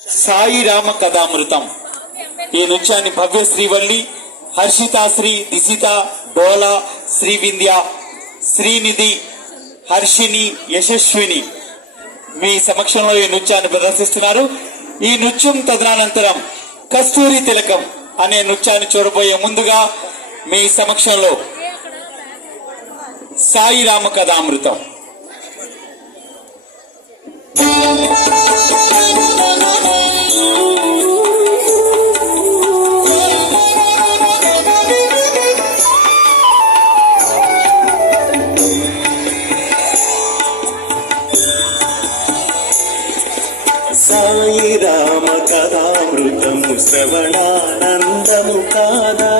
సాయి రామ కథామృతం. ఈ నృత్యాన్ని భవ్య శ్రీవల్లి, హర్షితాశ్రీ, దిశిత, డోలా, శ్రీవింధ్య, శ్రీనిధి, హర్షిని, యశస్విని మీ సమక్షంలో ఈ నృత్యాన్ని ప్రదర్శిస్తున్నారు. ఈ నృత్యం తదనంతరం కస్తూరి తిలకం అనే నృత్యాన్ని చూడబోయే ముందుగా మీ సమక్షంలో సాయి రామ కథామృతం. సాయి రామ కథామృతము శ్రవణానందము కాదా,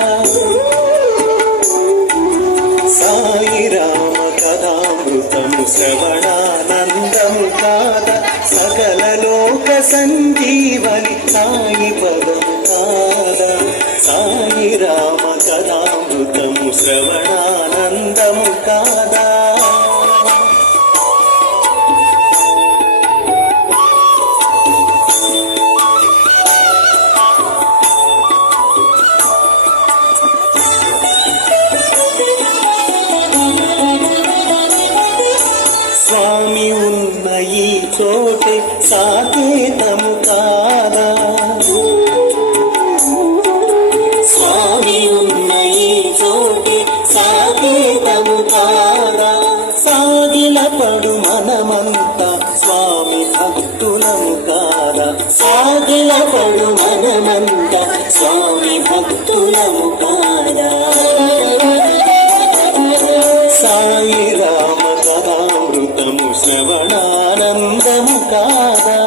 సాయి రామ కథామృతము శ్రవణానందము కాదా, సకల లోక సంజీవని సాయి పదము కాదా, సాయి రామ కథామృతము శ్రవణానందము కాదా. స్వామి ఉన్న ఈ చోటే సాకేతము కాదా, స్వామి ఉన్న ఈ చోటే సాకేతము కాదా, సాగిలపడు మనమంతా స్వామి భక్తులము కాదా, సాగిలపడు మనమంతా స్వామి భక్తులము కాదా. సాయి రామ కథామృతము శ్రవణానందము కాదా.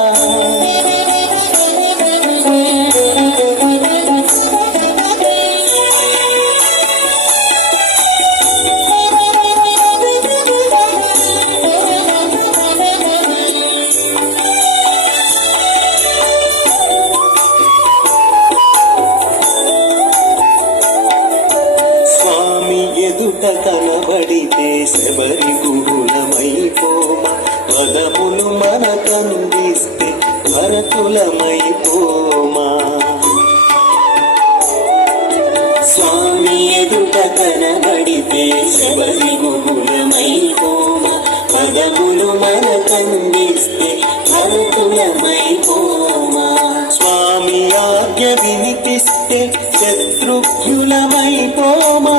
ఎదుట కనబడితే శబరి గుహులమైపోమ, పదములు మనకందిస్తే భరతులమైపోమా. స్వామి ఎదుట కనబడితే శబరి గుహులమైపోమ, పదములు మనకందిస్తే భరతులమైపోమా. స్వామి ఆజ్ఞ వినిపిస్తే శత్రుఘ్నులమైపోమా,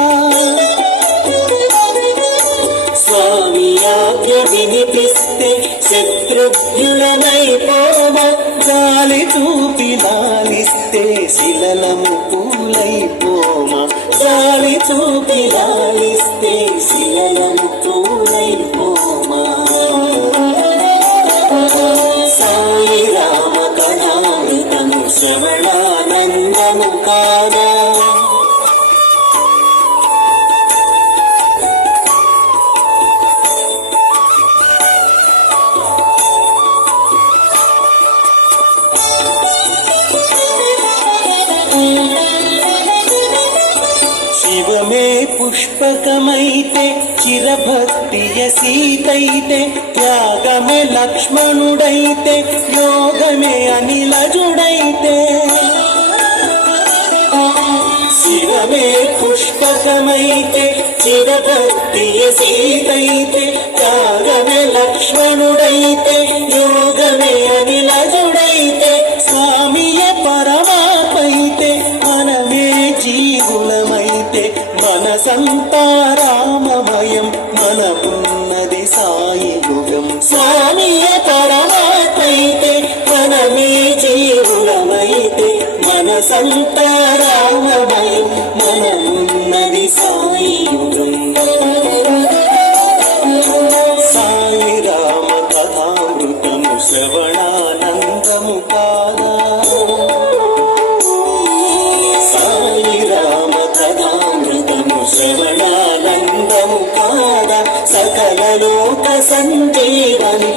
స్వామి ఆజ్ఞ వినిపిస్తే శత్రుఘ్నులమైపోమా. గాలి చూపి లాలిస్తే శిలలము పూలైపోమా, గాలి చూపి లాలిస్తే శిలలము పూలైపోమా. సాయి రామ కథామృతము శ్రవణానందము కాదా. శివమే పుష్పకమైతే, చిరభక్తియ సీతైతే, త్యాగమే లక్ష్మణుడైతే, యోగమే అనిలజుడైతే. శివమే పుష్పకమైతే, చిరభక్తియ సీతైతే, త్యాగమే లక్ష్మణుడైతే, యోగమే అనిలజుడైతే. స్వామియ పరమాత్మైతే, మనమే జీవులమైతే, మనసంతా రామమయం, మనమున్నది సాయి యుగం. స్వామియ పరమాత్మైతే, మనమే జీవులమైతే, మనసంతా రామమయం, మనమున్నది సాయి యుగం. సాయి రామ కథామృతము శ్రవణానందము కాదా. సాయి రామ కథామృతము శ్రవణానందము కాదా, సకల లోక సంజీవని